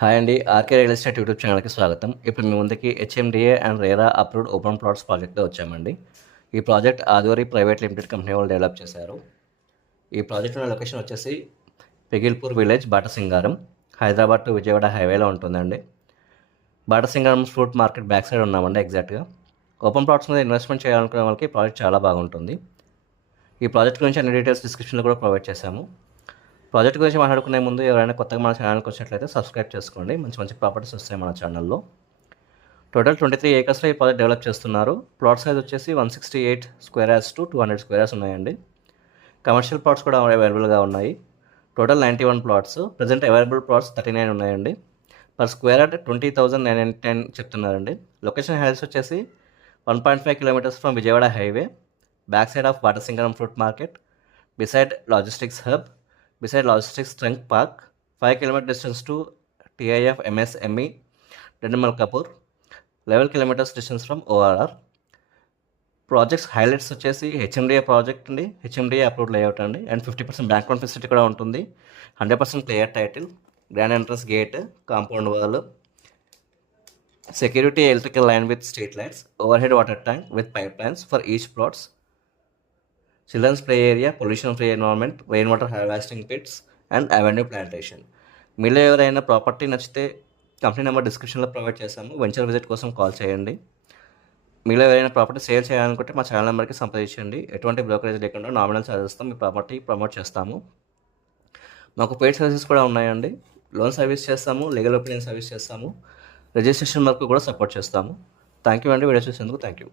Hi అండి. RK real estate YouTube ఛానల్కి స్వాగతం. ఇప్పుడు మీ ముందుకి HMDA and RERA approved open plots ప్రాజెక్ట్తో వచ్చామండి. ఈ project Adhvari private limited company వాళ్ళు డెవలప్ చేశారు. ఈ ప్రాజెక్ట్ ఉన్న లొకేషన్ వచ్చేసి పిగిల్పూర్ విలేజ్, బాటసింగారం, హైదరాబాద్ టు విజయవాడ హైవేలో ఉంటుందండి. Batasingaram fruit market back side ఉన్నామండి ఎగ్జాక్ట్గా. ఓపెన్ ప్లాట్స్ మీద ఇన్వెస్ట్మెంట్ చేయాలనుకునే వాళ్ళకి ఈ ప్రాజెక్ట్ చాలా బాగుంటుంది. ఈ ప్రాజెక్ట్ గురించి అన్ని డీటెయిల్స్ డిస్క్రిప్షన్లో కూడా ప్రొవైడ్ చేశాము. ప్రాజెక్ట్ గురించి మాట్లాడుకునే ముందు ఎవరైనా కొత్తగా మన ఛానల్కి వచ్చినట్లయితే సబ్స్క్రైబ్ చేసుకోండి. మంచి మంచి ప్రాపర్టీస్ వస్తాయి మన ఛానల్లో. టోటల్ 23 ఏకర్స్లో ఈ ప్రాజెక్ట్ డెవలప్ చేస్తున్నారు. ప్లాట్ సైజ్ వచ్చేసి 168 square yards to 200 square yards ఉన్నాయండి. కమర్షియల్ ప్లాట్స్ కూడా అవైలబుల్గా ఉన్నాయి. Total 91 plots. Present available plots 39 ఉన్నాయండి. పర్ స్క్వేర్ యార్డ్ 20,910 చెప్తున్నారండి. లొకేషన్ హైల్స్ వచ్చేసి 1.5 kilometres from Vijayawada highway, back side of Batasingaram fruit market, beside logistics hub, beside logistics trunk park, 5 km distance to TIF MSME Denmal Kapur, 11 km distance from ORR. Projects highlights వచ్చేసి HMDA project అండి, HMDA approved layout అండి, and 50% bank loan facility కూడా ఉంటుంది. 100% clear title, grand entrance gate, compound wall, security electrical line with street lights, over head water tank with pipe lines for each plots, children's play area, pollution free environment, rain water harvesting pits and avenue plantation. మీలో ఎవరైనా property నచ్చితే company number డిస్క్రిప్షన్లో provide చేస్తాము. Venture visit కోసం call చేయండి. మీలో ఎవరైనా property sale చేయాలనుకుంటే మా ఛానల్ నెంబర్కి సంప్రదించండి. ఎటువంటి బ్రోకరేజ్ లేకుండా నామినల్ ఛార్జెస్తో మీ ప్రాపర్టీ ప్రమోట్ చేస్తాము. మాకు పెయిడ్ సర్వీసెస్ కూడా ఉన్నాయండి. లోన్ సర్వీస్ చేస్తాము, లీగల్ ఒపీనియన్ సర్వీస్ చేస్తాము, రిజిస్ట్రేషన్ వరకు కూడా సపోర్ట్ చేస్తాము. థ్యాంక్ యూ అండి. వీడియో చూసేందుకు థ్యాంక్ యూ.